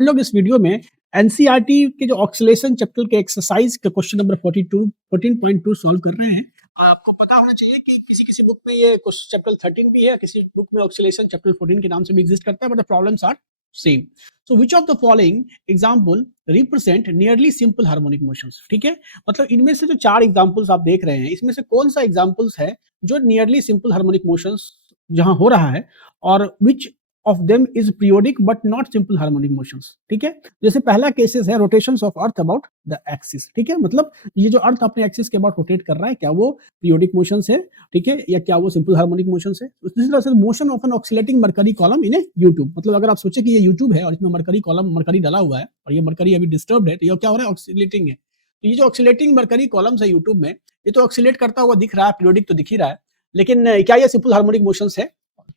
हम लोग इस वीडियो में एनसीईआरटी के जो ऑक्सीलेशन चैप्टर के एक्सरसाइज का क्वेश्चन नंबर 14.2 सॉल्व कर रहे हैं। आपको पता होना चाहिए कि किसी किसी बुक में ये चैप्टर 13 भी है, किसी बुक में ऑक्सीलेशन चैप्टर 14 के नाम से भी एग्जिस्ट करता है, but the problems are same. So which of the following example represent nearly simple harmonic motions. ठीक है, मतलब इनमें से जो चार एग्जांपल्स आप देख रहे हैं, इसमें से कौन सा एग्जांपल्स है जो नियरली सिंपल हार्मोनिक मोशंस जहां हो रहा है, और which of them is periodic but not simple harmonic motions. ठीक है, जैसे पहला केसेस है rotations of earth about the axis. ठीक है, मतलब ये जो अर्थ अपने एक्सिस के अबाउट रोटेट कर रहा है, क्या वो पीरियोडिक मोशंस है, ठीक है, या क्या वो सिंपल हार्मोनिक मोशंस है। इसी तरह से motion of an oscillating mercury column in a U tube, मतलब अगर आप सोचे कि ये यूट्यूब है और इसमें मरकरी कॉलम मरकरी डाला हुआ है और ये मरकरी अभी डिस्टर्ब है, तो ये क्या हो रहा है, ऑक्सीलेटिंग है। तो ये जो ऑक्सीलेटिंग मरकरी कॉलम्स है यूट्यूब में, ये तो ऑक्सीलेट करता हुआ दिख रहा है, पीरियोडिक तो दिख ही रहा है, लेकिन क्या ये सिंपल हार्मोनिक मोशंस है।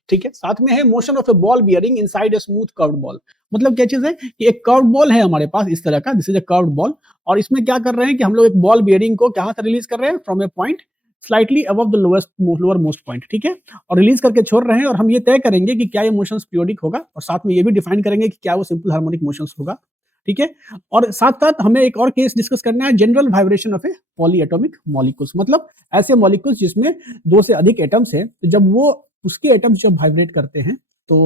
ठीक है, साथ में है motion of A ball bearing inside a smooth curved ball. मतलब क्या चीज है कि एक कर्व्ड बॉल है हमारे पास इस तरह का, this is a curved ball, और इसमें क्या कर रहे हैं कि हम लोग एक बॉल बियरिंग को कहां से रिलीज कर रहे हैं, from A point slightly above the lower most point. ठीक है, और रिलीज करके छोड़ रहे हैं, और हम ये तय करेंगे कि क्या ये मोशंस पीरियोडिक होगा, और साथ में ये भी डिफाइन करेंगे कि क्या वो सिंपल हार्मोनिक मोशंस होगा। ठीक है, और साथ साथ हमें एक और केस डिस्कस करना है, general vibration of A polyatomic molecules, मतलब ऐसे मॉलिक्यूल्स जिसमें दो से अधिक एटम्स है, तो जब वो उसके एटम्स जब वाइब्रेट करते हैं तो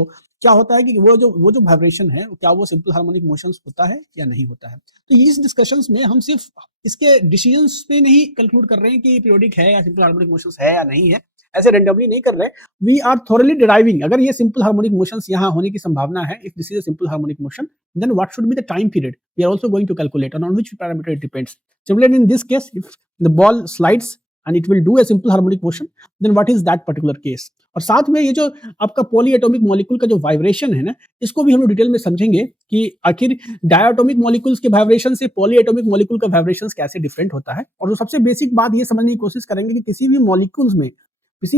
क्या होता है कि वो जो वाइब्रेशन है, क्या वो सिंपल हार्मोनिक मोशंस होता है या नहीं होता है। तो इस डिस्कशंस में हम सिर्फ इसके डिसीजंस पे नहीं कंक्लूड कर रहे हैं कि पीरियोडिक है या सिंपल हार्मोनिक मोशंस है या नहीं है, ऐसे रेंडमली नहीं कर रहे। वी आर थोरली डिराइविंग, अगर ये सिंपल हार्मोनिक मोशंस यहाँ होने की संभावना है, if this is a simple harmonic motion, then what should be the time period we are also going to calculate, and on which parameter it depends. Similarly, in this case, if the ball slides and it will do a simple harmonic motion, then what is that particular case. और साथ में ये जो आपका polyatomic molecule का जो vibration है ना, इसको भी हम लोग डिटेल में समझेंगे कि आखिर डायटोमिक मॉलिक्यूल्स के वाइब्रेशन से पॉलीएटॉमिक मॉलिक्यूल का वाइब्रेशन कैसे डिफरेंट होता है। और जो सबसे बेसिक बात ये समझने की कोशिश करेंगे कि किसी भी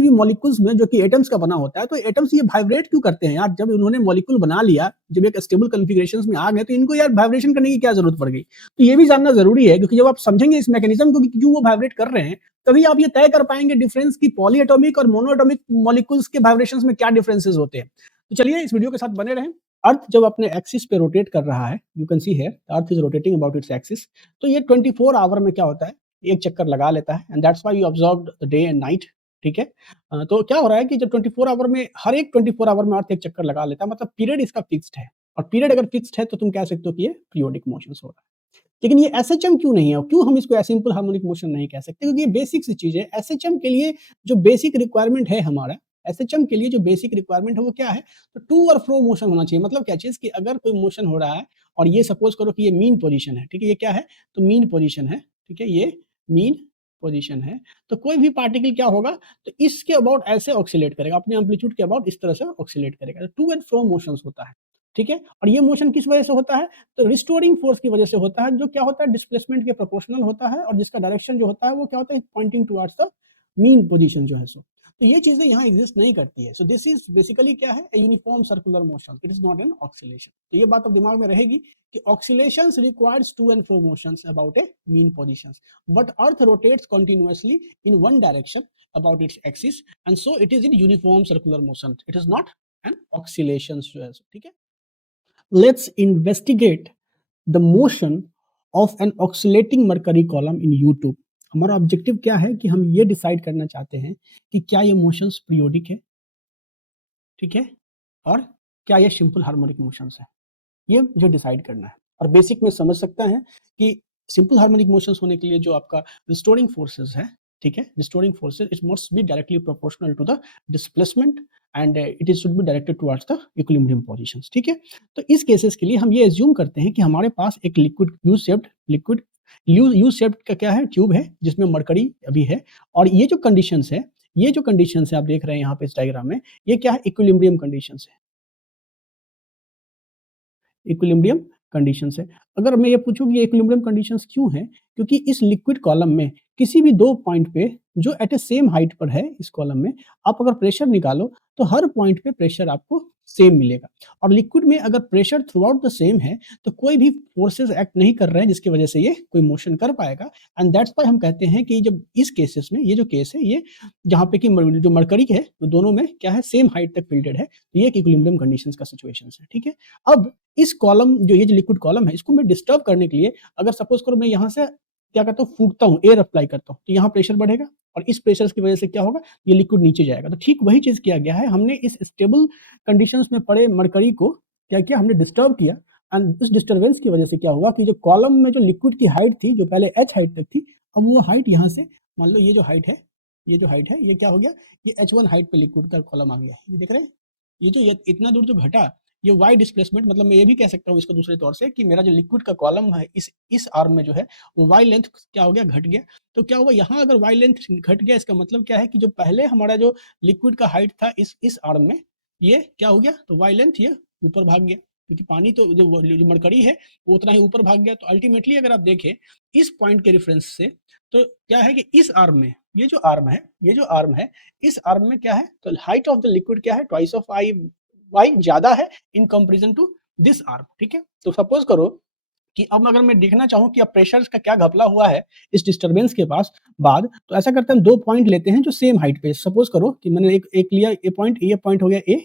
मॉलिक्यूल्स में जो कि एटम्स का बना होता है, तो एटम्स ये वाइब्रेट क्यों करते हैं यार। जब उन्होंने मॉलिक्यूल बना लिया, जब एक स्टेबल कॉन्फ़िगरेशंस में आ गए, तो इनको यार वाइब्रेशन करने की क्या जरूरत पड़ गई। तो ये भी जानना जरूरी है, क्योंकि जब आप समझेंगे इस मैकेनिज्म को कि क्यों वो वाइब्रेट कर रहे हैं, तभी आप ये तय कर पाएंगे डिफरेंस की पॉलीएटॉमिक और मोनोएटॉमिक मॉलिक्यूल्स के वाइब्रेशंस में क्या डिफरेंसेस होते हैं। तो चलिए इस वीडियो के साथ बने रहें। अर्थ जब अपने एक्सिस पे रोटेट कर रहा है, you can see here earth is rotating about its axis, तो ये 24 आवर में क्या होता है, एक चक्कर लगा लेता है, and that's why you observed the day and night. ठीक है, तो क्या हो रहा है कि जब 24 आवर में, हर एक 24 आवर में अर्थ एक चक्कर लगा लेता है, मतलब पीरियड इसका फिक्स्ड है, और पीरियड अगर फिक्स्ड है तो तुम कह सकते हो कि ये पीरियोडिक मोशंस हो रहा है। लेकिन ये एसएचएम क्यों नहीं है, क्यों हम इसको सिंपल हार्मोनिक मोशन नहीं कह सकते, क्योंकि ये बेसिक सी चीज है। एसएचएम के लिए जो बेसिक रिक्वायरमेंट है हमारा, एसएचएम के लिए जो बेसिक रिक्वायरमेंट है वो क्या है, तो टू और फ्रो मोशन होना चाहिए। मतलब क्या चीज कि अगर कोई मोशन हो रहा है और ये सपोज करो कि ये मीन पोजीशन है, ठीक है, ये क्या है, तो मीन पोजीशन है, ठीक है, ये मीन पोजीशन है, तो कोई भी पार्टिकल क्या होगा, तो इसके अबाउट ऐसे ऑक्सीलेट करेगा, अपने एम्पलीट्यूड के अबाउट इस तरह से ऑक्सीलेट करेगा, तो टू एंड फ्रो मोशंस होता है। ठीक है, और ये मोशन किस वजह से होता है, तो रिस्टोरिंग फोर्स की वजह से होता है, जो क्या होता है, डिस्प्लेसमेंट के प्रोपोर्शनल होता है, और जिसका डायरेक्शन जो होता है वो क्या होता है, pointing towards the mean position जो है। सो तो ये चीजें यहाँ एग्जिस्ट नहीं करती है। सो दिस इज बेसिकली क्या है, uniform circular motion, it is not an oscillation. तो ये बात अब दिमाग में रहेगी कि oscillations requires to and fro motions about a mean positions, but earth rotates continuously in one direction about its axis, and so it is in uniform circular motion, it is not an oscillation जो है। ठीक है, let's investigate the motion of an oscillating mercury column in U2। हमारा objective क्या है कि हम ये डिसाइड करना चाहते हैं कि क्या ये मोशंस पीरियोडिक है, ठीक है, और क्या ये सिंपल हार्मोनिक मोशंस है, ये जो डिसाइड करना है। और बेसिक में समझ सकता है कि सिंपल हार्मोनिक मोशंस होने के लिए जो आपका रिस्टोरिंग फोर्सेस है, ठीक है, restoring forces it must be directly proportional to the displacement, and it is should be directed towards the equilibrium positions. ठीक है, तो इस केसेस के लिए हम ये एज्यूम करते हैं कि हमारे पास एक यू शेप्ड का क्या है, ट्यूब है, जिसमें मरकरी अभी है, और ये जो कंडीशंस है आप देख रहे हैं यहाँ पे इस डायग्राम में, ये क्या है, इक्विलिब्रियम कंडीशंस है, इक्विलिब्रियम कंडीशंस है। अगर मैं ये पूछूं कि ये इक्विलिब्रियम कंडीशंस क्यों है, क्योंकि इस लिक्विड कॉलम में किसी भी दो पॉइंट पे जो एट ए सेम हाइट पर है इस कॉलम में, आप अगर प्रेशर निकालो तो हर पॉइंट पे प्रेशर आपको सेम मिलेगा। और लिक्विड में अगर pressure through out the same है तो कोई भी फोर्सेस एक्ट नहीं कर रहे हैं जिसकी वजह से ये कोई मोशन कर पाएगा। एंड दैट्स व्हाई हम कहते हैं कि जब इस केसेस में ये जो केस है, ये जहाँ पे कि जो मरकरी है तो दोनों में क्या है, सेम हाइट तक फिल्टेड है, तो ये इक्विलिब्रियम कंडीशंस का सिचुएशन है। ठीक है, अब इस कॉलम जो ये जो लिक्विड कॉलम है इसको मैं डिस्टर्ब करने के लिए अगर सपोज करो मैं यहाँ से क्या करता हूँ, फूकता हूँ, एयर अप्लाई करता हूँ, तो यहाँ प्रेशर बढ़ेगा और इस प्रेशर की वजह से क्या होगा, ये लिक्विड नीचे जाएगा। तो ठीक वही चीज किया गया है, हमने इस स्टेबल कंडीशंस में पड़े मरकरी को क्या किया, हमने डिस्टर्ब किया। एंड इस डिस्टर्बेंस की वजह से क्या हुआ कि जो कॉलम में जो लिक्विड की हाइट थी, जो पहले h हाइट तक थी, अब वो हाइट यहाँ से मान लो ये जो हाइट है, ये जो हाइट है, ये क्या हो गया, ये h1 हाइट पे लिक्विड का कॉलम आ गया। ये देख रहे हैं, ये जो इतना दूर जो घटा, ये y डिस्प्लेसमेंट, मतलब मैं ये भी कह सकता हूँ इसको दूसरे तौर से कि मेरा जो लिक्विड का कॉलम है इस आर्म में जो है वो y लेंथ क्या हो गया, घट गया। तो क्या हुआ, यहाँ अगर y लेंथ घट गया, इसका मतलब क्या है कि जो पहले हमारा जो लिक्विड का हाइट था इस आर्म में, ये क्या हो गया, तो y लेंथ ये ऊपर भाग गया, क्योंकि पानी तो जो मरकरी है वो उतना ही ऊपर भाग गया। तो अल्टीमेटली अगर आप देखें इस पॉइंट के रेफरेंस से, तो क्या है कि इस आर्म में, ये जो आर्म है, इस आर्म में क्या है, तो हाइट ऑफ द लिक्विड क्या है, ट्वाइस ऑफ वाई ज्यादा है in comparison to this arm. ठीक है, तो सपोज करो कि अब अगर मैं देखना चाहूँ कि अब प्रेशर का क्या घपला हुआ है इस डिस्टरबेंस के बाद, तो ऐसा करते हैं, 2 पॉइंट लेते हैं जो सेम हाइट पे। सपोज करो कि मैंने एक लिया, ये पॉइंट हो गया ए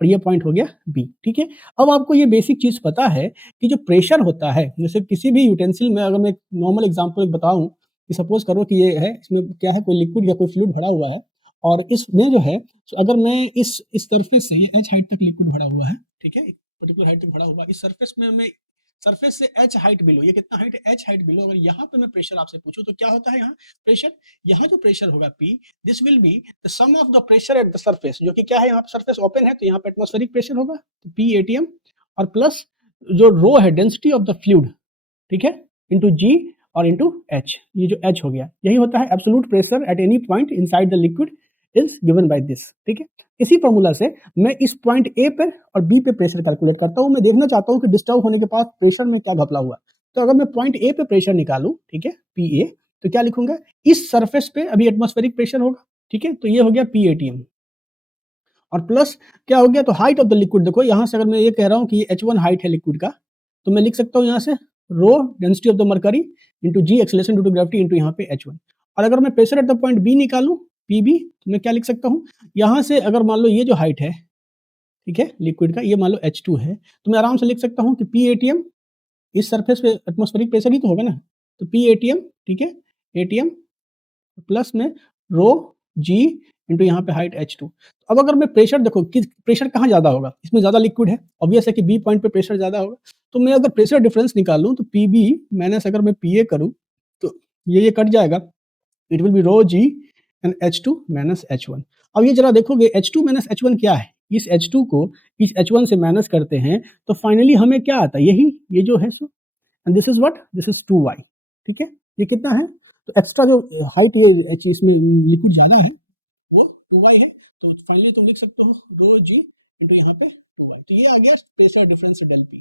और ये पॉइंट हो गया बी। ठीक है, अब आपको ये बेसिक चीज पता है कि जो प्रेशर होता है, जैसे किसी भी यूटेंसिल में, अगर मैं नॉर्मल एग्जांपल बताऊं कि सपोज करो कि ये है, इसमें क्या है, कोई लिक्विड या कोई फ्लूइड भरा हुआ है, और इसमें जो है, तो अगर मैं इस सरफेस से, ये एच हाइट तक लिक्विड भरा हुआ है, ठीक है, पर्टिकुलर हाइट तक भरा हुआ, इस सरफेस में मैं, सरफेस से एच हाइट बिलो, ये कितना हाइट है, एच हाइट बिलो, अगर यहाँ पे मैं प्रेशर आपसे पूछूं तो क्या होता है, यहाँ प्रेशर, यहाँ जो प्रेशर होगा P, this will be the sum of the pressure at the surface, जो कि क्या है, यहाँ पे सरफेस ओपन है तो यहाँ पे एटमॉस्फेरिक प्रेशर होगा, तो P ATM, और प्लस जो रो है, डेंसिटी ऑफ द फ्लूइड, ठीक है, इंटू G और इंटू H, ये जो H हो गया, यही होता है absolute pressure at any point inside the liquid is given by this. ठीक है, इसी फॉर्मूला से मैं इस पॉइंट ए पर और बी पे प्रेशर कैलकुलेट करता हूं। मैं देखना चाहता हूं कि डिस्टर्ब होने के बाद प्रेशर में क्या घपला हुआ। तो अगर मैं पॉइंट ए पे प्रेशर निकालूं, ठीक है, पी ए, तो क्या लिखूंगा, इस सरफेस पे अभी एटमॉस्फेरिक प्रेशर होगा, ठीक है, तो ये हो गया पी एटीएम, और प्लस क्या हो गया, तो हाइट ऑफ द लिक्विड, देखो यहां से अगर मैं ये कह रहा हूं कि H1 हाइट है लिक्विड का, तो मैं लिख सकता हूं यहां से rho density of the mercury into g acceleration due to gravity into यहाँ पे H1। और अगर मैं pressure at the point B निकालूं, पीबी, तो मैं क्या लिख सकता हूं, यहां से अगर मान लो ये जो हाइट है, ठीक है, लिक्विड का, ये मान लो H2 है, तो मैं आराम से लिख सकता हूं कि पी एटीएम, इस सरफेस पे एटमॉस्फेरिक प्रेशर ही तो होगा ना, तो पी एटीएम, ठीक है, एटीएम प्लस में रो जी इंटू यहाँ पे हाइट H2। अब अगर मैं प्रेशर देखो कि प्रेशर कहाँ ज्यादा होगा, इसमें ज्यादा लिक्विड है, ऑब्वियस है कि बी पॉइंट पे प्रेशर ज्यादा होगा। तो मैं अगर प्रेशर डिफरेंस निकालूं तो पी बी माइनस अगर मैं पी ए करूं तो ये कट जाएगा, it will be rho g and H2 minus H1। अब ये जरा देखोगे H2 माइनस H1 क्या है, इस H2 को इस H1 से माइनस करते हैं तो फाइनली हमें क्या आता है, यही ये जो है so, and this is what, this is 2y। ठीक है, ये कितना है, तो एक्स्ट्रा जो हाइट ये इसमें लिक्विड ज्यादा है वो 2y है, तो फाइनली तुम लिख सकते हो रो जी इंटू यहाँ पे 2y। तो ये आ गया प्रेशर डिफरेंस डेल पी।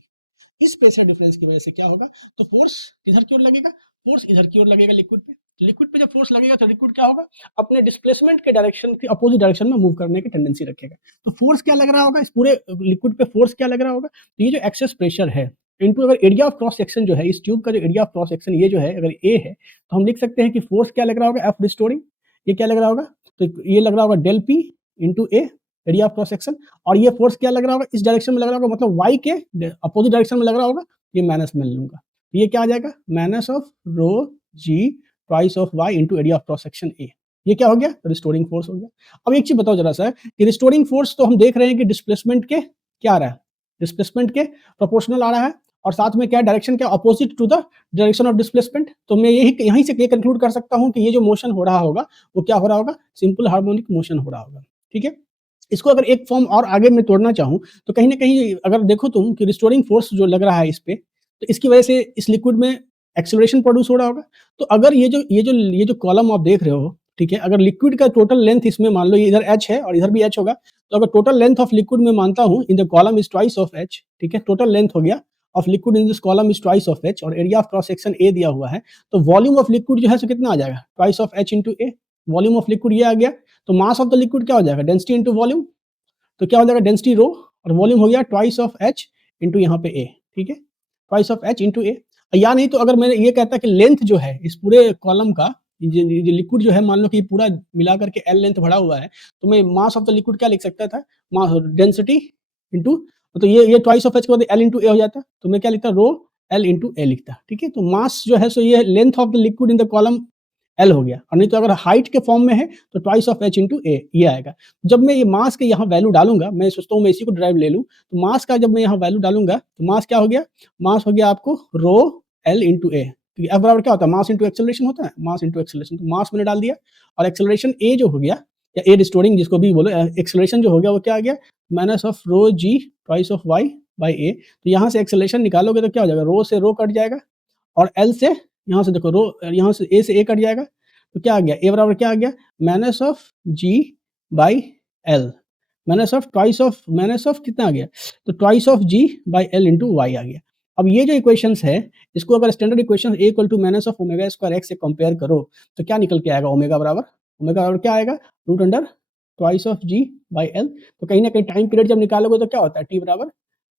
इस प्रेशर डिफरेंस की वजह से क्या होगा, तो फोर्स किधर की ओर लगेगा, फोर्स इधर की ओर लगेगा लिक्विड पे। तो लिक्विड पे जब फोर्स लगेगा तो लिक्विड क्या होगा, अपने डिस्प्लेसमेंट के डायरेक्शन की अपोजिट डायरेक्शन में मूव करने की टेंडेंसी रखेगा। तो फोर्स क्या लग रहा होगा, इस पूरे लिक्विड पे फोर्स क्या लग रहा होगा, तो ये जो एक्सेस प्रेशर है इनटू अगर एरिया ऑफ क्रॉस सेक्शन जो है, इस ट्यूब का जो एरिया ऑफ क्रॉस सेक्शन ये जो है अगर ए है, तो हम लिख सकते हैं कि फोर्स क्या लग रहा होगा, एफ रिस्टोरिंग, ये क्या लग रहा होगा, तो ये लग रहा होगा del P into a area of cross section, और ये फोर्स क्या लग रहा होगा, इस डायरेक्शन में लग रहा होगा, मतलब वाई के अपोजिट डायरेक्शन में लग रहा होगा, ये माइनस में लूंगा, तो ये क्या आ जाएगा, minus of rho ji twice of y into area of cross section A. ये क्या हो गया, रिस्टोरिंग फोर्स हो गया। अब एक चीज बताओ जरा सा कि रिस्टोरिंग फोर्स तो हम देख रहे हैं कि डिस्प्लेसमेंट के क्या आ रहा है, डिस्प्लेसमेंट के प्रोपोर्शनल आ रहा है, और साथ में क्या डायरेक्शन क्या, opposite to the direction of displacement. तो मैं यहीं से ये कंक्लूड कर सकता हूं कि ये जो मोशन हो रहा होगा वो क्या हो रहा होगा, सिंपल हार्मोनिक मोशन हो रहा होगा। ठीक है, इसको अगर एक फॉर्म और आगे में तोड़ना चाहूं तो कहीं ना कहीं अगर देखो तुम कि रिस्टोरिंग फोर्स जो लग रहा है इस पे, तो इसकी वजह से इस लिक्विड में एक्सेलरेशन प्रोड्यूस हो रहा होगा। तो अगर ये जो कॉलम आप देख रहे हो, ठीक है, अगर लिक्विड का टोटल लेंथ इसमें मान लो इधर h है और इधर भी h होगा, तो अगर टोटल लेंथ ऑफ लिक्विड में मानता हूं in the column is twice of h, ठीक है, टोटल लेंथ हो गया of liquid in this column is twice of h, और area of cross section a दिया हुआ है, तो वॉल्यूम ऑफ लिक्विड जो है सो कितना आ जाएगा, twice of h into A. Volume of liquid ये आ गया, तो मास ऑफ द लिक्विड क्या हो जाएगा, डेंसिटी इंटू वॉल्यूम, तो क्या हो जाएगा डेंसिटी रो, और वॉल्यूम हो गया ट्वाइस ऑफ एच इंटू यहाँ पे ए, ठीक है, ट्वाइस ऑफ एच इंटू ए। या नहीं तो अगर मैंने ये कहता कि लेंथ जो है इस पूरे कॉलम का, ये लिक्विड जो है मान लो कि पूरा मिला करके एल लेंथ बढ़ा हुआ है, तो मैं मास ऑफ द लिक्विड क्या लिख सकता था, मास डेंसिटी इंटू, तो ये ट्वाइस ऑफ एच के बाद एल इंटू ए हो जाता, तो मैं क्या लिखता, रो एल इंटू ए लिखता, ठीक है। तो मास जो है सो ये length of the liquid in the column L हो गया, और नहीं तो अगर हाइट के फॉर्म में है तो ट्वाइस ऑफ एच इंटू ए ये आएगा। जब मैं ये मास के यहाँ वैल्यू डालूंगा, मैं सोचता हूँ मैं इसी को ड्राइव ले लूँ, तो मास का जब मैं यहाँ वैल्यू डालूंगा तो मास क्या हो गया, मास हो गया आपको रो एल इंटू ए, तो एफ बराबर क्या होता है, मास इंटू एक्सेलरेशन होता है, मास इंटू एक्सेलरेशन, तो मास मैंने डाल दिया, और एक्सेलरेशन ए जो हो गया, या ए रिस्टोरिंग जिसको भी बोलो, एक्सेलरेशन जो हो गया वो क्या आ गया, minus of rho ji twice of Y by A. तो यहाँ से एक्सेलरेशन निकालोगे तो क्या हो जाएगा, रो से रो कट जाएगा, और एल से यहाँ से देखो रो, यहाँ से ए कट जाएगा, तो क्या आ गया, ए बराबर क्या आ गया, minus of ji by L, minus of कितना आ गया, तो twice of ji by L into Y आ गया। अब ये जो इक्वेशंस है, इसको अगर standard equation A equal to minus of omega square X से कंपेयर करो, तो क्या निकल के आएगा, ओमेगा बराबर क्या आएगा, root under twice of ji by l. तो कहीं ना कहीं टाइम पीरियड जब निकालोगे तो क्या होता है, टी बराबर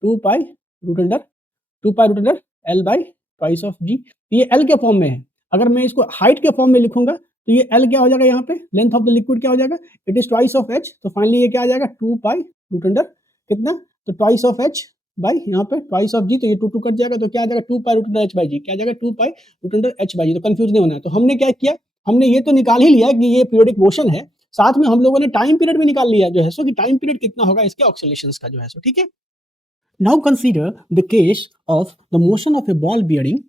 2 pi root under L by twice of G. ये एल के फॉर्म में है, अगर मैं इसको हाइट के फॉर्म में लिखूंगा तो ये एल क्या हो जाएगा, यहाँ पे लेंथ ऑफ द लिक्विड क्या हो जाएगा, it is twice of H, तो फाइनली ये क्या आ जाएगा 2 पाई रूट अंडर कितना, तो ट्वाइस ऑफ एच बाई यहाँ पे ट्वाइस ऑफ जी, तो ये 2 कट जाएगा, तो क्या आ जाएगा 2 pi root under H by G, क्या आ जाएगा 2 pi root under H by G. तो कंफ्यूज नहीं होना है, तो हमने क्या किया, हमने ये तो निकाल ही लिया कि ये पीरियोडिक मोशन है, साथ में हम लोगों ने टाइम पीरियड भी निकाल लिया जो है सो, कि टाइम पीरियड कितना होगा इसके ऑक्सीलेशंस का जो है सो, ठीक है। Now consider the case of the motion of a ball bearing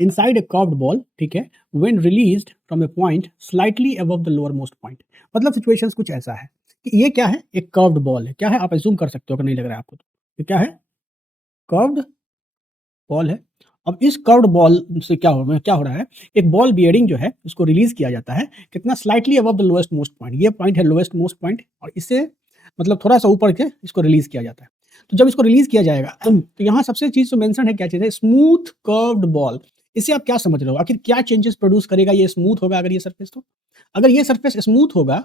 inside a curved ball, ठीक है, when released from a point slightly above the lowermost point। मतलब सिचुएशंस कुछ ऐसा है कि ये क्या है, एक कर्व्ड बॉल है, क्या है आप अज्यूम कर सकते हो अगर नहीं लग रहा है आपको, तो ये क्या है, कर्व्ड बॉल है। अब इस कर्व्ड बॉल से क्या हो रहा है, एक बॉल बियरिंग जो है उसको रिलीज किया जाता है कितना, slightly above the lowest most point, ये पॉइंट है लोएस्ट मोस्ट पॉइंट, और इससे मतलब थोड़ा सा ऊपर के इसको रिलीज किया जाता है। तो जब इसको रिलीज किया जाएगा तो यहाँ सबसे चीज जो मेंशन है, क्या चीज है, स्मूथ कर्व्ड बॉल। इससे आप क्या समझ रहे हो, आखिर क्या चेंजेस प्रोड्यूस करेगा, ये स्मूथ होगा अगर ये सरफेस, तो अगर ये सरफेस स्मूथ होगा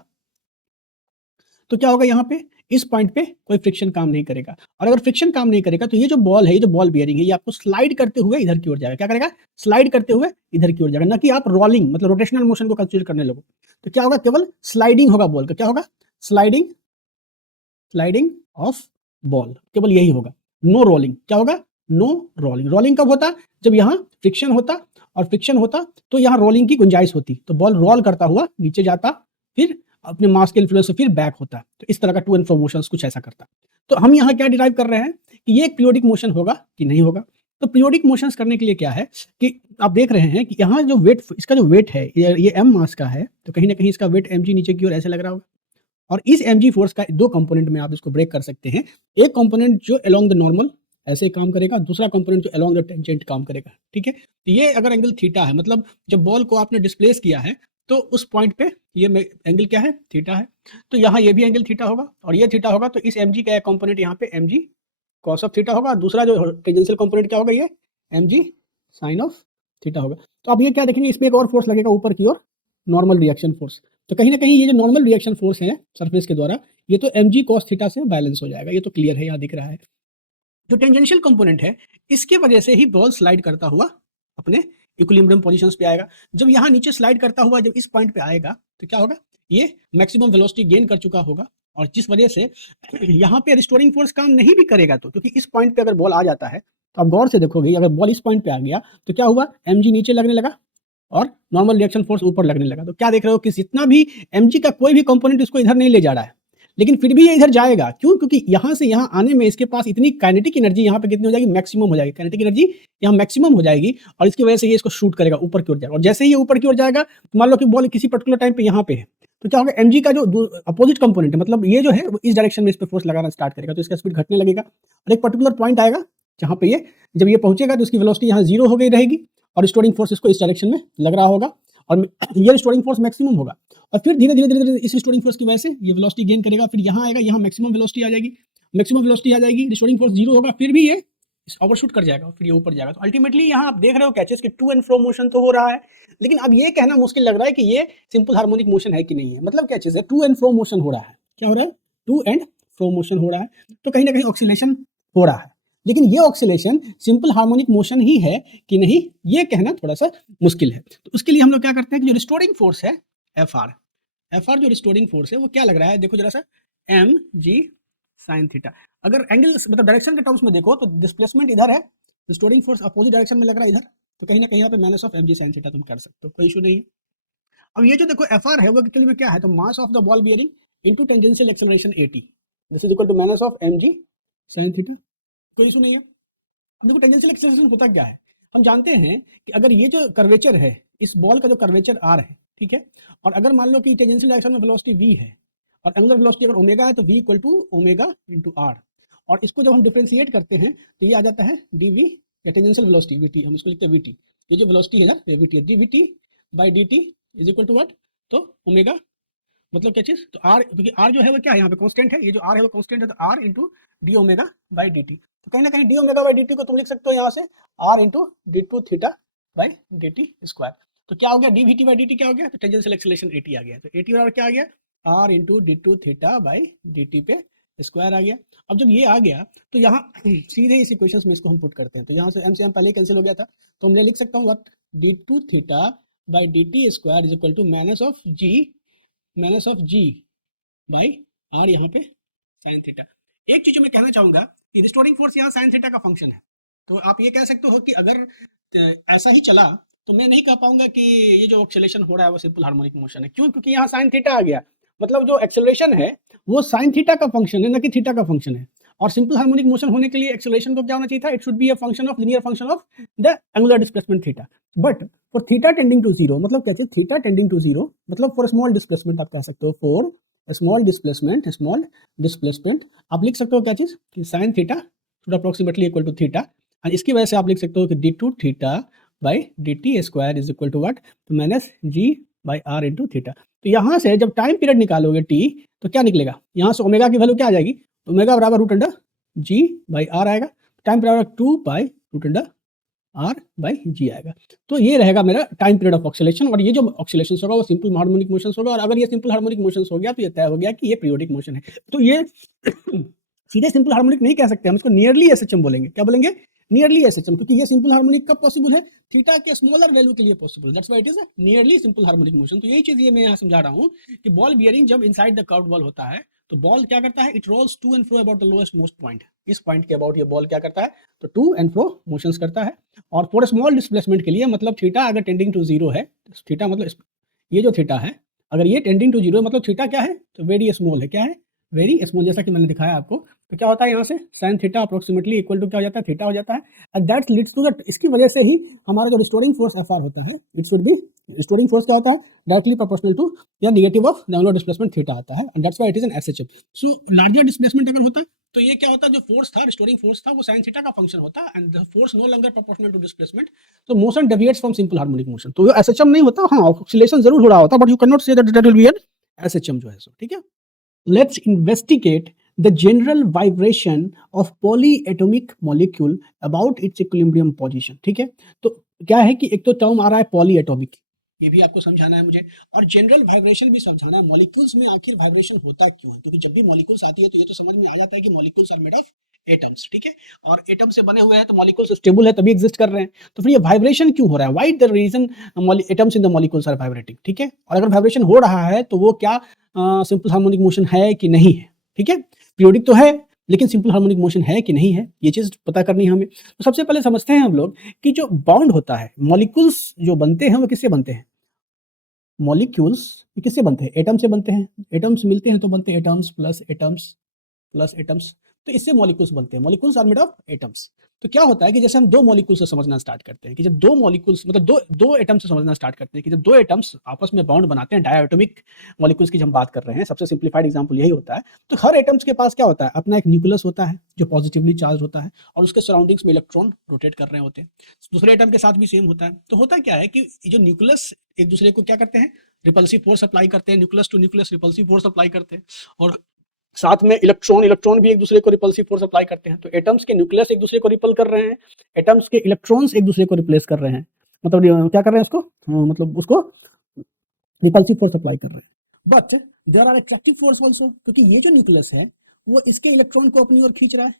तो क्या होगा, यहाँ पे इस पॉइंट पे कोई फ्रिक्शन काम नहीं करेगा, और अगर फ्रिक्शन काम नहीं करेगा तो ये जो बॉल है, ये जो बॉल बियरिंग है, ये आपको स्लाइड करते हुए इधर की ओर जाएगा, क्या करेगा, स्लाइड करते हुए इधर की ओर जाएगा, ना कि आप रोलिंग मतलब रोटेशनल मोशन को कंसीडर करने लगो। तो क्या होगा, केवल स्लाइडिंग होगा बॉल का, क्या होगा, स्लाइडिंग ऑफ बॉल, केवल यही होगा, नो रोलिंग। क्या होगा, नो रोलिंग। रोलिंग कब होता, जब यहाँ फ्रिक्शन होता, और फ्रिक्शन होता तो यहाँ रोलिंग की गुंजाइश होती, तो बॉल रोल करता हुआ नीचे जाता, फिर अपने मास के इन्फ्लुएंस से फिर बैक होता, तो इस तरह का टू एंड फ्रो मोशंस कुछ ऐसा करता। तो हम यहाँ क्या डिराइव कर रहे हैं कि ये एक पीरियोडिक मोशन होगा कि नहीं होगा। तो पीरियोडिक मोशंस करने के लिए क्या है कि आप देख रहे हैं कि यहाँ जो वेट, इसका जो वेट है ये एम मास का है, तो कहीं ना कहीं इसका वेट एम जी नीचे की ओर ऐसे लग रहा होगा, और इस mg फोर्स का दो कंपोनेंट में आप इसको ब्रेक कर सकते हैं। एक कंपोनेंट जो अलोंग द नॉर्मल ऐसे काम करेगा, दूसरा कंपोनेंट जो अलोंग द टेंजेंट काम करेगा, ठीक है। तो ये अगर एंगल थीटा है, मतलब जब बॉल को आपने डिस्प्लेस किया है तो उस पॉइंट पे ये एंगल क्या है, थीटा है, तो यहाँ ये भी एंगल थीटा होगा और ये थीटा होगा, तो इस mg का एक कंपोनेंट यहाँ पे mg cos ऑफ थीटा होगा, दूसरा जो टेंजेंशियल कंपोनेंट क्या होगा, ये mg sin ऑफ थीटा होगा। तो अब ये क्या देखेंगे, इसमें एक और फोर्स लगेगा ऊपर की ओर, नॉर्मल रिएक्शन फोर्स। तो कहीं ना कहीं ये जो नॉर्मल रिएक्शन फोर्स है सरफेस के द्वारा, ये तो mg cos थीटा से बैलेंस हो जाएगा, ये तो क्लियर है, यहाँ दिख रहा है। जो टेंजेंशियल कंपोनेंट है, इसके वजह से ही बॉल स्लाइड करता हुआ अपने इक्विलिब्रियम पोजीशंस पे आएगा। जब यहाँ नीचे स्लाइड करता हुआ जब इस पॉइंट पे आएगा तो क्या होगा, ये मैक्सिमम वेलोसिटी गेन कर चुका होगा, और जिस वजह से यहाँ पे रिस्टोरिंग फोर्स काम नहीं भी करेगा, तो क्योंकि इस पॉइंट पे अगर बॉल आ जाता है तो आप गौर से देखोगे, अगर बॉल इस पॉइंट पे आ गया तो क्या हुआ, mg नीचे लगने लगा और नॉर्मल रिएक्शन फोर्स ऊपर लगने लगा। तो क्या देख रहे हो कि जितना भी mg का कोई भी कंपोनेंट इसको इधर नहीं ले जा रहा है, लेकिन फिर भी ये इधर जाएगा, क्यों, क्योंकि यहाँ से यहाँ आने में इसके पास इतनी काइनेटिक एनर्जी यहाँ पे कितनी हो जाएगी, मैक्सिमम हो जाएगी, काइनेटिक एनर्जी यहाँ मैक्सिमम हो जाएगी, और इसकी वजह से ये इसको शूट करेगा, ऊपर की ओर जाएगा। और जैसे ही ये ऊपर की ओर जाएगा, मान लो कि बॉल किसी पर्टिकुलर टाइम पे यहाँ पे है, तो क्या होगा, mg का जो अपोजिट कंपोनेंट है, मतलब ये जो है वो इस डायरेक्शन में इस पे फोर्स लगाना स्टार्ट करेगा, तो इसका स्पीड घटने लगेगा, और एक पर्टिकुलर पॉइंट आएगा जहाँ पे ये जब ये पहुंचेगा तो इसकी वेलोसिटी यहाँ 0 हो गई रहेगी, और रिस्टोरिंग फोर्स इसको इस डायरेक्शन में लग रहा होगा, और ये रिस्टोरिंग फोर्स मैक्सिमम होगा, और फिर धीरे धीरे इस रिस्टोरिंग फोर्स की वजह से ये वेलोसिटी गेन करेगा, फिर यहाँ आएगा, यहाँ मैक्सिमम वेलोसिटी आ जाएगी, रिस्टोरिंग फोर्स 0 होगा, फिर भी ये ओवरशूट कर जाएगा, फिर ये ऊपर जाएगा। तो अल्टीमेटली यहाँ आप देख रहे हो कैचेस कि टू एंड फ्रो मोशन तो हो रहा है, लेकिन अब ये कहना मुश्किल लग रहा है कि ये सिंपल हार्मोनिक मोशन है कि नहीं है। मतलब क्या चीज़ है, टू एंड फ्रो मोशन हो रहा है। क्या हो रहा है? टू एंड फ्रो मोशन हो रहा है, तो कहीं ना कहीं ऑक्सीलेशन हो रहा है। लेकिन ये ऑक्सीलेशन सिंपल हार्मोनिक मोशन ही है कि नहीं, ये कहना थोड़ा सा मुश्किल है। तो उसके लिए हम लोग क्या करते हैं कि जो रिस्टोरिंग फोर्स है एफ आर जो रिस्टोरिंग फोर्स है वो क्या लग रहा है, देखो जरा सा, एम जी साइन थीटा। अगर एंगल मतलब डायरेक्शन के टर्म्स में देखो तो डिस्प्लेसमेंट इधर है, रिस्टोरिंग फोर्स अपोजिट डायरेक्शन में लग रहा है इधर, तो कहीं ना कहीं यहाँ पे minus of m g sine theta तुम कर सकते हो, कोई इशू नहीं है। अब ये जो देखो एफ आर है वो एक्चुअली में क्या है, तो mass of the ball bearing into tangential acceleration a t, this is equal to minus of m g sine theta, कोई इशू नहीं है। अब देखो टेंजेंशियल एक्सेलरेशन होता क्या है, हम जानते हैं कि अगर ये जो कर्वेचर है, इस बॉल का जो कर्वेचर आर है, ठीक है, और अगर मान लो कि टेंजेंशियल डायरेक्शन में वेलोसिटी वी है और एंगुलर वेलोसिटी अगर ओमेगा है तो v equal to omega into r, और इसको जब हम डिफरेंशिएट करते हैं तो ये आ जाता है डी वी या टेंजेंशियल वेलोसिटी वी टी, हम इसको लिखते हैं वी टी, ये जो वेलोसिटी है ना ये वी टी है, d v t by D t is equal to what, तो ओमेगा, मतलब क्या चीज, तो आर, क्योंकि आर जो है वो क्या है यहाँ पे कांस्टेंट है, ये जो आर है वो कांस्टेंट है, तो r into d omega by D t, तो कहीं ना कहीं d omega by D t को तुम लिख सकते हो यहाँ से r into d two theta by D T square. तो क्या हो गया, d v t by D t क्या हो गया, तो टेंजेंशियल एक्सेलरेशन ए टी आ गया, तो ए टी बराबर क्या आ गया, r into d two theta by D T पे स्क्वायर आ गया। अब जब ये आ गया तो यहाँ सीधे इस इक्वेशन में इसको हम पुट करते हैं, तो यहाँ से एम से एम पहले ही कैंसिल हो गया था, तो हमने लिख सकता हूँ what, d two theta by D T square is equal to minus of ji by r यहाँ पे साइन थीटा। एक चीज मैं कहना चाहूंगा कि रिस्टोरिंग फोर्स यहाँ साइन थीटा का फंक्शन है, तो आप ये कह सकते हो कि अगर ऐसा ही चला तो मैं नहीं कह पाऊंगा कि ये जो एक्सेलरेशन हो रहा है वो सिंपल हार्मोनिक मोशन है। क्यों? क्योंकि यहाँ साइन थीटा आ गया, मतलब जो एक्सेलरेशन है वो साइन थीटा का फंक्शन है, न कि थीटा का फंक्शन है। और सिंपल हार्मोनिक मोशन होने के लिए एक्सेलरेशन को क्या होना चाहिए था, it should be a function of linear function of the angular displacement theta. But for theta tending to zero, मतलब क्या चीज, थीटा टेंडिंग टू जीरो, मतलब फॉर स्मॉल डिस्प्लेसमेंट आप कह सकते हो, फॉर स्मॉल डिस्प्लेसमेंट आप लिख सकते हो क्या चीज, कि sine theta should approximately equal to theta, और इसकी वजह से आप लिख सकते हो कि D two theta by D T square is equal to what, तो minus G by R into theta. तो यहाँ से जब टाइम पीरियड निकालोगे टी, तो क्या निकलेगा, यहाँ से ओमेगा की वैल्यू क्या आ जाएगी, ओमेगा बराबर root under G by R आएगा, time period two by root under R by G आएगा। तो ये रहेगा मेरा टाइम पीरियड ऑफ ऑक्सीलेशन, और ये जो ऑक्सीलेशन होगा वो सिंपल हार्मोनिक मोशन होगा, और अगर ये सिंपल हार्मोनिक मोशन हो गया तो ये तय हो गया कि ये पीरियोडिक मोशन है। तो ये सीधे सिंपल हार्मोनिक नहीं कह सकते, हम इसको नियरली एसएचएम बोलेंगे। क्या बोलेंगे? नियरली एसएचएम, क्योंकि ये सिंपल हार्मोनिक कब पॉसिबल है, थीटा के स्मॉलर वैल्यू के लिए possible, that's why it is nearly simple harmonic motion. तो यही चीज ये मैं यहाँ समझा रहा हूँ कि बॉल बियरिंग जब इनसाइड द कर्व्ड बॉल होता है तो बॉल क्या करता है, it rolls to and fro about the lowest most point, इस पॉइंट के अबाउट ये बॉल क्या करता है, तो टू एंड फ्रो मोशंस करता है। और फॉर स्मॉल डिस्प्लेसमेंट के लिए, मतलब थीटा अगर टेंडिंग टू जीरो है, थीटा मतलब ये जो थीटा है अगर ये टेंडिंग टू जीरो, मतलब थीटा क्या है, तो वेरी स्मॉल है, क्या है, वेरी स्मॉल, जैसा कि मैंने दिखाया आपको। तो क्या होता है यहाँ से sine theta approximately equal to क्या हो जाता है, थीटा हो जाता है, and that leads to that, इसकी वजह से ही हमारा जो रिस्टोरिंग फोर्स एफ आर होता है, it should B, restoring force क्या होता है, डायरेक्टली प्रोपोर्शनल टू या negative of the angular displacement theta आता है, and that's why it is an SHM. So larger displacement अगर होता है तो ये क्या होता, जो फोर्स था, रिस्टोरिंग फोर्स था, वो साइन थीटा का फंक्शन होता, and the force no longer proportional to displacement, तो motion deviates from simple harmonic motion. तो ये एसएचएम नहीं होता, हाँ ऑक्सीलेशन जरूर हो रहा होता, but you can not say that will be an SHM जो है सो, ठीक है। Let's investigate the general vibration of polyatomic molecule about its equilibrium position, ठीक है। तो क्या है कि एक तो टर्म आ रहा है पॉलीएटॉमिक, ये भी आपको समझाना है मुझे, और जनरल वाइब्रेशन भी समझाना है, मॉलिक्यूल्स में आखिर वाइब्रेशन होता क्यों है, क्योंकि जब भी मॉलिक्यूल्स आती है तो ये तो समझ में आ जाता है कि molecules are made of atoms, ठीक है, और एटम से बने हुए हैं तो मॉलिक्यूल्स स्टेबल है तभी एग्जिस्ट कर रहे हैं, तो फिर ये वाइब्रेशन क्यों हो रहा है, why the reason atoms in the molecules are vibrating, ठीक है। और अगर वाइब्रेशन हो रहा है तो वो क्या सिंपल हार्मोनिक मोशन है कि नहीं है, ठीक है। पीरियोडिक तो है लेकिन सिंपल हार्मोनिक मोशन है कि नहीं है, ये चीज पता करनी है हमें। तो सबसे पहले समझते हैं हम लोग कि जो बॉन्ड होता है, मॉलिक्यूल्स जो बनते हैं वो किससे बनते हैं, मॉलिक्यूल्स किससे बनते हैं, एटम से बनते हैं, एटम्स मिलते हैं तो बनते हैं atoms plus atoms plus atoms, तो इससे मॉलिक्यूल्स बनते हैं, molecules are made of atoms. तो क्या होता है कि जैसे हम दो मॉलिक्यूल्स से समझना स्टार्ट करते हैं कि जब दो मॉलिक्यूल्स मतलब दो एटम्स से समझना स्टार्ट करते हैं कि जब दो एटम्स आपस में बॉन्ड बनाते हैं, डायटोमिक मॉलिक्यूल्स की हम बात कर रहे हैं, सबसे सिंप्लीफाइड एग्जांपल यही होता है। तो हर एटम्स के पास क्या होता है, अपना एक न्यूक्लियस होता है जो पॉजिटिवली चार्ज होता है और उसके सराउंडिंग्स में इलेक्ट्रॉन रोटेट कर रहे होते हैं। दूसरे एटम के साथ भी सेम होता है। तो होता क्या है कि जो न्यूक्लियस एक दूसरे को क्या करते हैं, रिपल्सिव फोर्स अप्लाई करते हैं, nucleus to nucleus repulsive force apply करते हैं, और साथ में इलेक्ट्रॉन भी एक दूसरे को रिपल्सिव फोर्स अप्लाई करते हैं। तो एटम्स के न्यूक्लियस एक दूसरे को रिपल कर रहे हैं, एटम्स के इलेक्ट्रॉन्स एक दूसरे को रिप्लेस कर रहे हैं, मतलब क्या कर रहे हैं उसको, मतलब उसको रिपल्सिव फोर्स अप्लाई कर रहे हैं। But there are attractive force also, क्योंकि ये जो न्यूक्लियस है वो इसके इलेक्ट्रॉन को अपनी ओर खींच रहा है,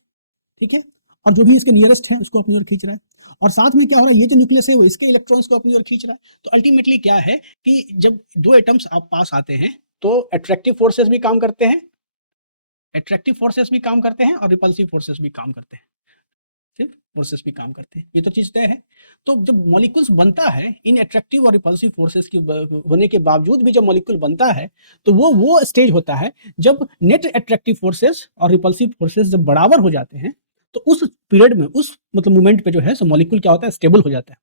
ठीक है, और जो भी इसके नियरेस्ट है उसको अपनी ओर खींच रहा है, और साथ में क्या हो रहा है, ये जो न्यूक्लियस है वो इसके इलेक्ट्रॉन्स को अपनी ओर खींच रहा है। तो अल्टीमेटली क्या है कि जब दो एटम्स आप पास आते हैं तो अट्रैक्टिव फोर्सेस भी काम करते हैं, अट्रैक्टिव फोर्सेस भी काम करते हैं और रिपल्सिव फोर्सेस भी काम करते हैं, सिर्फ फोर्सेस भी काम करते हैं, ये तो चीज तय है। तो जब मॉलिक्यूल्स बनता है इन अट्रैक्टिव और रिपल्सिव फोर्सेस की होने के बावजूद भी जब मॉलिक्यूल बनता है तो वो स्टेज होता है जब नेट अट्रैक्टिव फोर्सेस और रिपल्सिव फोर्सेस जब बराबर हो जाते हैं, तो उस पीरियड में, उस मतलब मोमेंट पे जो है सो मॉलिक्यूल क्या होता है, स्टेबल हो जाता है।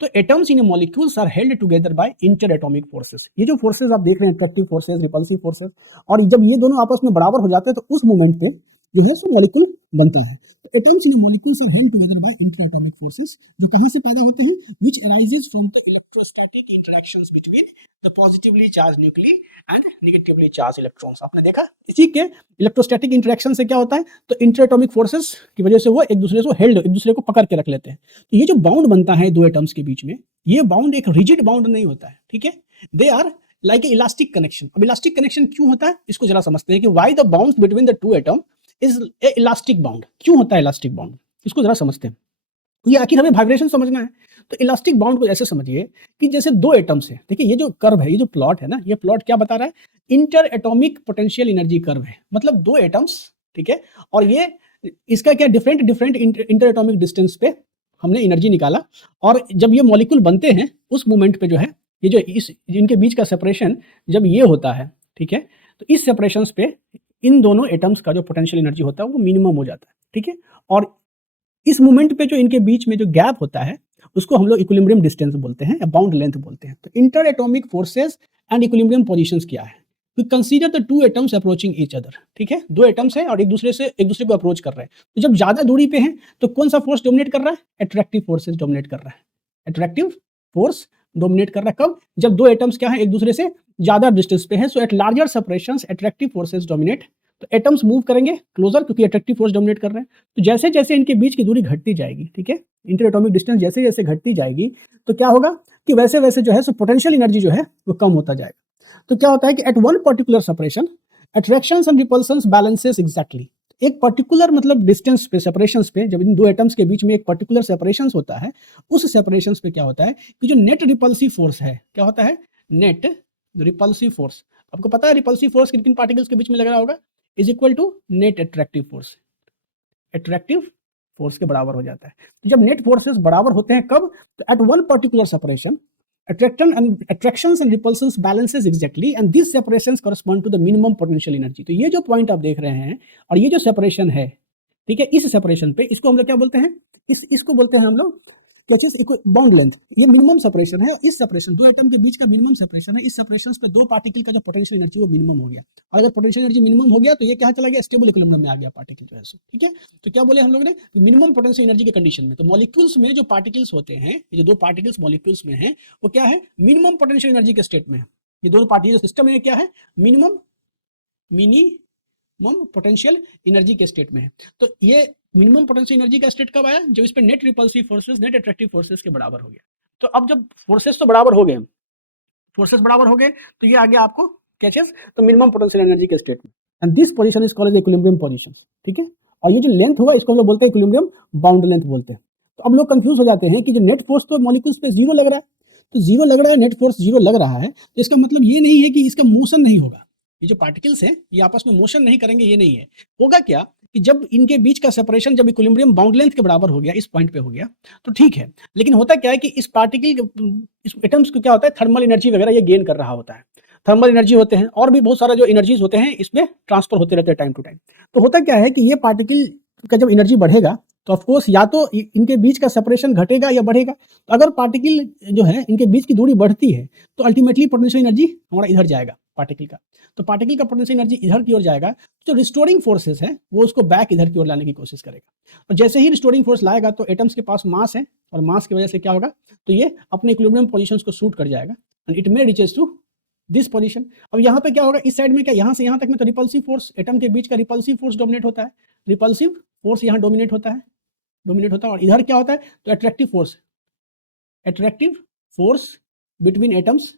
तो atoms in molecules are held together by inter atomic forces. ये जो फोर्सेस आप देख रहे हैं, अट्रैक्टिव फोर्सेस, रिपल्सिव फोर्सेस, और जब ये दोनों आपस में बराबर हो जाते हैं तो उस मोमेंट पे जो है सो मॉलिक्यूल बनता है। Atoms in molecules are held together by inter atomic forces, जो कहां से पैदा होते हैं, which arises from the electrostatic interactions between the positively charge nuclei and negatively charge electrons. आपने देखा इसी के इलेक्ट्रोस्टैटिक इंटरेक्शन से क्या होता है, तो इंटर एटॉमिक फोर्सेस की वजह से वो एक दूसरे को हेल्ड, एक दूसरे को पकड़ के रख लेते हैं। तो ये जो बाउंड बनता है दो एटम्स के बीच में, ये बाउंड एक रिजिड बाउंड नहीं होता है, ठीक है, they are like a elastic connection. अब इलास्टिक कनेक्शन क्यों होता है, इसको जरा समझते हैं कि why the bounds between the two atom is a elastic bound. क्यों होता है इलास्टिक बाउंड, इसको जरा समझते हैं। तो ये आखिर हमें वाइब्रेशन समझना है। तो इलास्टिक बाउंड को ऐसे समझिए कि जैसे दो एटम्स है, देखिए ये जो कर्व है, ये जो प्लॉट है ना, ये प्लॉट क्या बता रहा है, inter atomic potential energy curve है, मतलब दो एटम्स, ठीक है, और ये इसका क्या different different inter atomic distance पे हमने एनर्जी निकाला, और जब ये मॉलिक्यूल बनते हैं उस मोमेंट पे जो है, ये जो इस इनके बीच का सेपरेशन जब ये होता है, ठीक है, तो इस सेपरेशन पे इन दोनों एटम्स का जो पोटेंशियल एनर्जी होता है वो मिनिमम हो जाता है, ठीक है, और इस मोमेंट पे जो इनके बीच में जो गैप होता है उसको हम लोग इक्विलिब्रियम डिस्टेंस बोलते हैं या बाउंड लेंथ बोलते हैं। तो inter atomic forces and equilibrium positions क्या है, we consider the two atoms approaching each other, ठीक है, दो एटम्स हैं और एक दूसरे को अप्रोच कर रहे हैं, तो जब ज्यादा दूरी पे हैं तो कौन सा फोर्स डोमिनेट कर रहा है, अट्रैक्टिव फोर्सेस डोमिनेट कर रहा है, अट्रैक्टिव फोर्स डोमिनेट कर रहा है कब, जब दो एटम्स क्या है एक दूसरे से ज्यादा डिस्टेंस पे है। So at larger separations attractive forces dominate, तो एटम्स मूव करेंगे क्लोजर क्योंकि अट्रैक्टिव फोर्स डोमिनेट कर रहे हैं। तो जैसे जैसे इनके बीच की दूरी घटती जाएगी, ठीक है, इंटर एटॉमिक डिस्टेंस जैसे जैसे घटती जाएगी तो क्या होगा कि वैसे वैसे जो है सो पोटेंशियल एनर्जी जो है वो कम होता जाएगा। तो क्या होता है कि at one particular separation attractions and repulsions balances exactly, एक पर्टिकुलर मतलब डिस्टेंस पे, सेपरेशंस पे, जब इन दो एटम्स के बीच में एक पर्टिकुलर सेपरेशंस होता है, उस सेपरेशंस पे क्या होता है कि जो नेट रिपल्सिव फोर्स है, क्या होता है, नेट रिपल्सिव फोर्स। आपको पता है रिपल्सिव फोर्स किन किन पार्टिकल्स के बीच में लग रहा होगा, is equal to net attractive force, attractive force के बराबर हो जाता है। तो जब नेट फोर्सेस बराबर होते हैं कब, तो at one particular separation attractions and repulsions balances exactly and these separations correspond to the minimum potential energy। तो ये जो पॉइंट आप देख रहे हैं और ये जो सेपरेशन है, ठीक है, इस सेपरेशन पे इसको हम लोग क्या बोलते हैं, इसको बोलते हैं हम लोग क्या चीज, बाउंड लेंथ। ये मिनिमम सेपरेशन है, इस सेपरेशन दो एटम के बीच का मिनिमम सेपरेशन है, इस सेपरेशन पे दो पार्टिकल का जो पोटेंशियल एनर्जी वो मिनिमम हो गया, और अगर पोटेंशियल एनर्जी मिनिमम हो गया तो ये क्या चला गया, स्टेबल इक्विलिब्रियम में आ गया पार्टिकल जो है, ठीक है। तो क्या बोले हम लोग ने, मिनिमम पोटेंशियल एनर्जी के कंडीशन में, तो मॉलिक्यूल्स में जो पार्टिकल्स होते हैं, ये जो दो पार्टिकल्स मॉलिक्यूल्स में है वो क्या है, मिनिमम पोटेंशियल एनर्जी के स्टेट में। ये दोनों पार्टिकल सिस्टम में क्या है, मिनिमम पोटेंशियल एनर्जी के स्टेट में है। तो ये मिनिमम पोटेंशियल एनर्जी का स्टेट कब आया, जब इस पे net repulsive forces net attractive forces के बराबर हो गया। तो अब जब फोर्सेस तो बराबर हो गए, फोर्सेस बराबर हो गए तो ये आ गया आपको क्या चीज, तो मिनिमम पोटेंशियल एनर्जी के स्टेट में, and this position is called equilibrium position, ठीक है। और ये जो लेंथ हुआ इसको हम लोग बोलते हैं इक्विलिब्रियम बाउंड लेंथ बोलते हैं। तो अब लोग कंफ्यूज हो जाते हैं कि जो नेट फोर्स तो मॉलिक्यूल्स पे जीरो लग रहा है, तो जीरो लग रहा है, नेट फोर्स जीरो लग रहा है, तो इसका मतलब ये नहीं है कि इसका मोशन नहीं होगा, ये जो पार्टिकल्स हैं ये आपस में मोशन नहीं करेंगे, ये नहीं है। होगा क्या कि जब इनके बीच का सेपरेशन जब इक्विलिब्रियम बाउंड लेंथ के बराबर हो गया, इस पॉइंट पे हो गया तो ठीक है, लेकिन होता क्या है कि इस पार्टिकल, इस एटम्स को क्या होता है, थर्मल एनर्जी वगैरह ये गेन कर रहा होता है, थर्मल एनर्जी होते हैं और भी बहुत सारा जो एनर्जीज होते हैं इसमें ट्रांसफर होते रहते हैं टाइम टू टाइम। तो होता क्या है कि ये पार्टिकल का जब एनर्जी बढ़ेगा तो ऑफकोर्स या तो इनके बीच का सेपरेशन घटेगा या बढ़ेगा। तो अगर पार्टिकल जो है इनके बीच की दूरी बढ़ती है तो अल्टीमेटली पोटेंशियल एनर्जी हमारा इधर जाएगा पार्टिकल का, तो पार्टिकल का पोटेंशियल एनर्जी इधर की ओर जाएगा, जो रिस्टोरिंग फोर्सेस है वो उसको बैक इधर की ओर लाने की कोशिश करेगा। और जैसे ही रिस्टोरिंग फोर्स लाएगा तो एटम्स के पास मास है और मास की वजह से क्या होगा, तो ये अपने इक्विलिब्रियम पोजीशंस को शूट कर जाएगा and it may reaches to this position. अब यहाँ पे क्या होगा, इस साइड में क्या, यहाँ से यहाँ तक में तो रिपल्सिव फोर्स, एटम के बीच का रिपल्सिव फोर्स डोमिनेट होता है, रिपल्सिव फोर्स यहाँ डोमिनेट होता है, और इधर क्या होता है, तो attractive force between atoms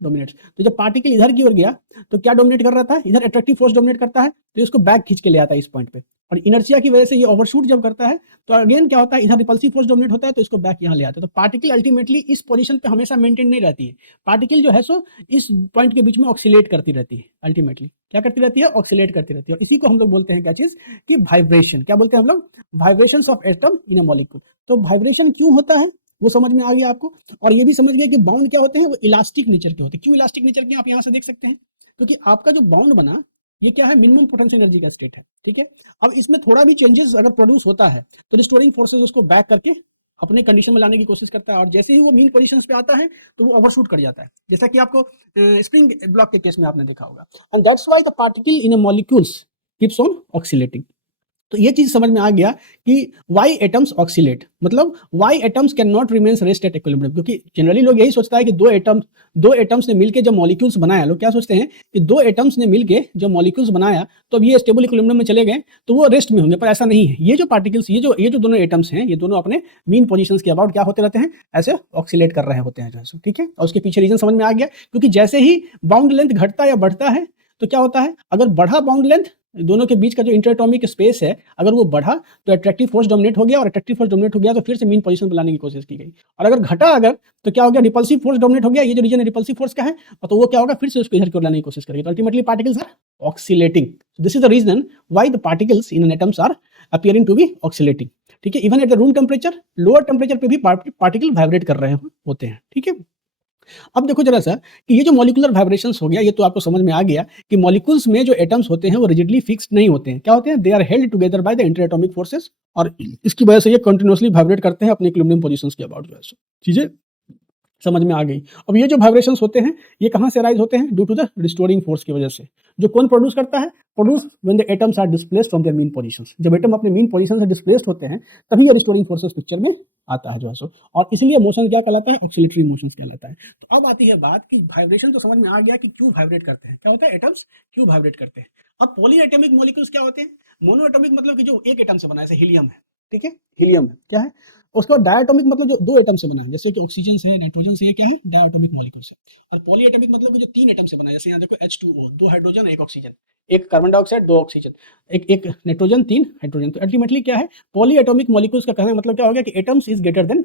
dominates. तो जब पार्टिकल इधर की ओर गया तो क्या डोमिनेट कर रहा था, इधर अट्रैक्टिव फोर्स डोमिनेट करता है, तो इसको बैक खींच के ले आता है इस पॉइंट पे, और इनर्शिया की वजह से ये ओवरशूट जब करता है तो अगेन क्या होता है, इधर रिपल्सिव फोर्स डोमिनेट होता है, तो इसको बैक यहाँ ले आता है। तो पार्टिकल अल्टीमेटली इस पोजीशन पे हमेशा मेंटेन नहीं रहती है, पार्टिकल जो है सो इस पॉइंट के बीच में ऑक्सीलेट करती रहती है, अल्टीमेटली क्या करती रहती है, ऑक्सीलेट करती रहती है, और इसी को हम लोग बोलते हैं क्या चीज, कि वाइब्रेशन। क्या बोलते हैं हम लोग, vibrations of atom in a molecule. तो वाइब्रेशन क्यों होता है वो समझ में आ गया आपको, और ये भी समझ गया कि बाउंड क्या होते हैं, वो इलास्टिक नेचर के होते हैं। क्यों इलास्टिक नेचर के, आप यहाँ से देख सकते हैं, क्योंकि आपका जो बाउंड बना ये क्या है, मिनिमम पोटेंशियल एनर्जी का स्टेट है, ठीक है। अब इसमें थोड़ा भी चेंजेस अगर प्रोड्यूस होता है तो रिस्टोरिंग फोर्सेस उसको बैक करके अपने कंडीशन में लाने की कोशिश करता है, और जैसे ही वो मीन पोजीशंस पे आता है तो वो ओवरशूट कर जाता है, जैसा कि आपको स्प्रिंग ब्लॉक के केस में आपने देखा होगा। And that's why the particle in a molecules keeps on oscillating. तो ये चीज समझ में आ गया कि वाई एटम्स ऑक्सीलेट, मतलब why atoms can not remain rest at equilibrium. क्योंकि जनरली लोग यही सोचता है कि दो एटम्स ने मिलके जब मॉलिक्यूल्स बनाया, लोग क्या सोचते हैं कि दो एटम्स ने मिलके जब मॉलिक्यूल्स बनाया तो अब ये स्टेबल इक्विलिब्रियम में चले गए तो वो रेस्ट में होंगे, पर ऐसा नहीं है। ये जो पार्टिकल्स, ये जो दोनों एटम्स हैं, ये दोनों अपने मीन पोजीशंस के अबाउट क्या होते रहते हैं, ऐसे ऑक्सीलेट कर रहे होते हैं जैसे, ठीक है। और उसके पीछे रीजन समझ में आ गया, क्योंकि जैसे ही बाउंड लेंथ घटता या बढ़ता है तो क्या होता है, अगर बढ़ा बाउंड लेंथ, दोनों के बीच का जो इंटरएटॉमिक स्पेस है अगर वो बढ़ा तो अट्रैक्टिव फोर्स डोमिनेट हो गया, और अट्रैक्टिव फोर्स डोमिनेट हो गया तो फिर से मीन पोजीशन पर लाने की कोशिश की गई। और अगर घटा तो क्या हो गया, रिपल्सिव फोर्स डोमिनेट हो गया, ये जो रीजन है रिपल्सिव फोर्स का है, और तो वो क्या होगा, फिर से उसको इधर की ओर लाने की कोशिश करेगी, तो ultimately particles are oscillating. This is the reason why the particles in an atoms are appearing to be oscillating, ठीक है। Even at the room temperature, lower temperature पे भी पार्टिकल वाइब्रेट कर रहे होते हैं, ठीक है। अब देखो जरा सा कि ये जो मॉलिक्यूलर वाइब्रेशंस हो गया, ये तो आपको समझ में आ गया कि मॉलिक्यूल्स में जो एटम्स होते हैं वो रिजिडली फिक्स्ड नहीं होते हैं। क्या होते हैं, they are held together by the interatomic forces, और इसकी वजह से ये कंटिन्यूअसली वाइब्रेट करते हैं अपने इक्विलिब्रियम पोजीशंस के अबाउट। जो है चीजें समझ में आ गई। अब ये जो वाइब्रेशंस होते हैं ये कहाँ से अराइज होते हैं, due to the restoring force की वजह से, जो कौन प्रोड्यूस करता है, produce when the atoms are displaced from their mean positions. जब एटम अपने मीन पोजीशन से डिस्प्लेस्ड होते हैं तभी ये रिस्टोरिंग फोर्सेस पिक्चर में आता है जो है सो, और इसलिए मोशन क्या कहलाता है, ऑक्सीलेटरी मोशंस कहलाता है। तो अब आती है बात कि वाइब्रेशन तो समझ में आ गया कि क्यों वाइब्रेट करते हैं, क्या होता है, एटम्स क्यों वाइब्रेट करते हैं। अब पॉली एटॉमिक मॉलिक्यूल्स क्या होते हैं, मोनो एटॉमिक मतलब कि जो एक एटम से बना है, जैसे हीलियम है, ठीक है, हीलियम क्या है। उसके बाद डायटोमिक मतलब जो दो एटम से बना है, जैसे कि ऑक्सीजन से है, नाइट्रोजन से, ये क्या है, डायटोमिक मॉलिक्यूल्स है। और पॉलीएटॉमिक मतलब जो तीन एटम से बना है, जैसे यहाँ देखो H2O, दो हाइड्रोजन एक ऑक्सीजन, एक कार्बन डाइऑक्साइड दो ऑक्सीजन, एक नाइट्रोजन तीन हाइड्रोजन। तो अल्टीमेटली क्या है, पॉलीएटॉमिक मॉलिक्यूल्स का कहने का मतलब क्या हो गया कि एटम्स इज ग्रेटर देन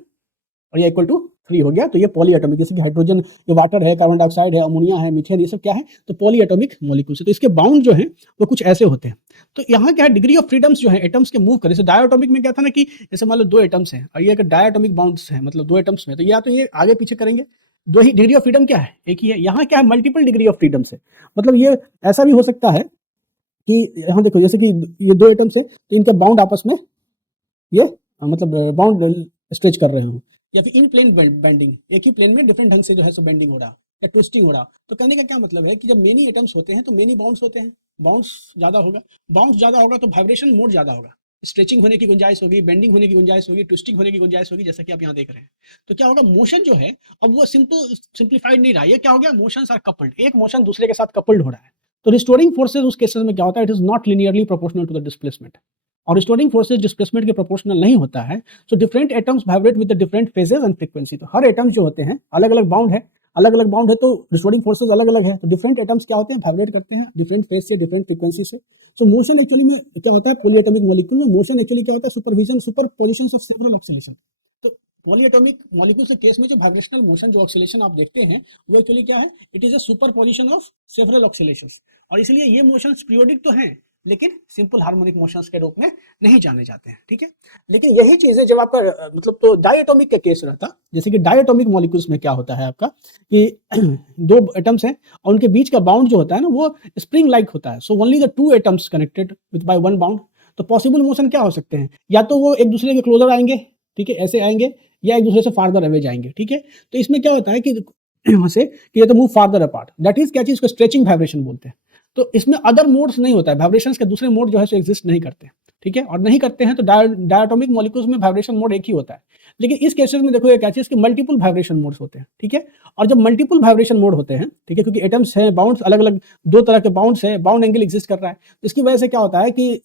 और ये इक्वल टू 3 हो गया, तो ये पॉलीएटॉमिक, जैसे कि हाइड्रोजन, ये वाटर है, कार्बन डाइऑक्साइड है, अमोनिया है, मीथेन, ये सब क्या है, तो पॉलीएटॉमिक मॉलिक्यूल्स है। तो इसके बाउंड जो है वो कुछ ऐसे होते हैं। तो यहाँ क्या है, डिग्री ऑफ फ्रीडम्स जो है एटम्स के मूव करे। जैसे डायटोमिक में क्या था ना कि जैसे मान लो दो एटम्स हैं और ये अगर डायटोमिक बाउंड्स है, मतलब दो एटम्स में, तो या तो ये आगे पीछे करेंगे, दो ही डिग्री ऑफ फ्रीडम क्या है, एक ही है। यहाँ क्या है, मल्टीपल डिग्री ऑफ फ्रीडम से, मतलब ये ऐसा भी हो सकता है कि यहाँ देखो जैसे कि ये दो एटम्स है तो इनका बाउंड आपस में ये मतलब बाउंड स्ट्रेच कर रहे हो, या फिर इन प्लेन बेंडिंग, एक ही प्लेन में डिफरेंट ढंग से जो है सो बेंडिंग हो रहा या ट्विस्टिंग हो रहा। तो कहने का क्या मतलब है कि जब मेनी एटम्स होते हैं तो मेनी बाउंड्स होते हैं, बाउंड्स ज्यादा होगा तो वाइब्रेशन मोड ज्यादा होगा, स्ट्रेचिंग होने की गुंजाइश होगी, बेंडिंग होने की गुंजाइश होगी, ट्विस्टिंग होने की गुंजाइश होगी, जैसा कि आप यहाँ देख रहे हैं। तो क्या होगा, मोशन जो है अब वो सिंप्लीफाइड नहीं रहा, ये क्या हो गया, मोशंस आर कपल्ड, एक मोशन दूसरे के साथ कपल्ड हो रहा है। तो रिस्टोरिंग फोर्सेस उस केसेस में क्या होता है, it is not linearly proportional to the displacement, और रिस्टोरिंग फोर्सेस डिस्प्लेसमेंट के प्रोपोर्शनल नहीं होता है। So different atoms vibrate with the different phases and frequency. तो हर एटम्स जो होते हैं अलग अलग बाउंड है, तो रिस्टोरिंग फोर्सेस अलग अलग है। तो डिफरेंट एटम्स क्या होते हैं, वाइब्रेट करते हैं डिफरेंट फेज से, डिफरेंट फ्रीक्वेंसी से। सो मोशन एक्चुअली में क्या होता है, पॉलीएटॉमिक मॉलिक्यूल में मोशन एक्चुअली क्या होता है, सुपरपोजिशन ऑफ सेवरल ऑक्सीलेशन। तो पॉलीएटॉमिक मॉलिक्यूल के केस में जो वाइब्रेशनल मोशन, जो ऑक्सीलेशन आप देखते हैं, वो एक्चुअली क्या है, it is a superposition of several oscillations. और इसलिए ये मोशंस पीरियोडिक तो हैं लेकिन सिंपल हार्मोनिक मोशंस के रूप में नहीं जाने जाते हैं, ठीक है। लेकिन यही चीज है जब आपका मतलब तो डायटोमिक का केस रहता, जैसे कि डायटोमिक मॉलिक्यूल्स में क्या होता है आपका कि दो एटम्स हैं और उनके बीच का बाउंड जो होता है ना वो स्प्रिंग लाइक होता है। So only the two atoms connected with by one bound. तो पॉसिबल मोशन क्या हो सकते हैं, या तो वो एक दूसरे के क्लोजर आएंगे, ठीक है, ऐसे आएंगे, या एक दूसरे से फार्दर अवे जाएंगे, ठीक है। तो इसमें क्या होता है कि यहाँ से कि ये तो move farther apart, that is क्या चीज को स्ट्रेचिंग वाइब्रेशन बोलते हैं। तो इसमें अदर मोड्स नहीं होता है, वाइब्रेशंस के दूसरे मोड जो है सो एग्जिस्ट नहीं करते। ठीक है, और नहीं करते हैं तो डायटोमिक मॉलिक्यूल्स में वाइब्रेशन मोड एक ही होता है। लेकिन इस केसेस में देखो एक क्या चीज कि मल्टीपल वाइब्रेशन मोड्स होते हैं, ठीक है। और जब मल्टीपल वाइब्रेशन मोड होते हैं, ठीक है, क्योंकि एटम्स हैं, बाउंड्स अलग अलग, दो तरह के बाउंड्स हैं, बाउंड एंगल एग्जिस्ट कर रहा है, तो इसकी वजह से क्या होता है कि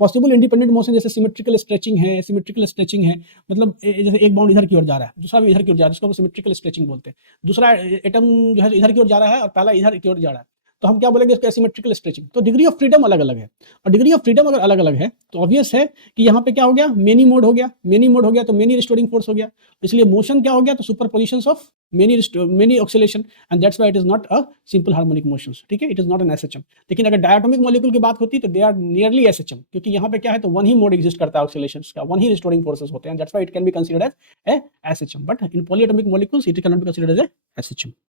पॉसिबल इंडिपेंडेंट मोशन जैसे सिमेट्रिकल स्ट्रेचिंग है, सिमेट्रिकल स्ट्रेचिंग है, मतलब जैसे एक बाउंड इधर की ओर जा रहा है, दूसरा भी इधर की ओर जा रहा है, जिसको सिमेट्रिकल स्ट्रेचिंग बोलते हैं। दूसरा एटम जो है इधर की ओर जा रहा है और पहला इधर की ओर जा रहा है, तो हम क्या बोलेंगे इसको एसिमेट्रिकल स्ट्रेचिंग। तो डिग्री ऑफ फ्रीडम अलग अलग है, और डिग्री ऑफ फ्रीडम अगर अलग अलग है तो ऑब्वियस है कि यहाँ पे क्या हो गया, मेनी मोड हो गया, मेनी मोड हो गया तो मेनी रिस्टोरिंग फोर्स हो गया, इसलिए मोशन क्या हो गया, तो superpositions of many oscillation, and that's why it is not a simple harmonic motion, ठीक है, it is not an SHM. लेकिन अगर डायटोमिक मॉलिक्यूल की बात होती तो दे आर नियरली एसएचएम, क्योंकि यहाँ पे क्या है, तो वन ही मोड एग्जिस्ट करता है ऑक्सीलेशंस का, वन ही रिस्टोरिंग फोर्सेस होते हैं, that's why it can be considered as a SHM, but in polyatomic molecules it can not be considered as a SHM.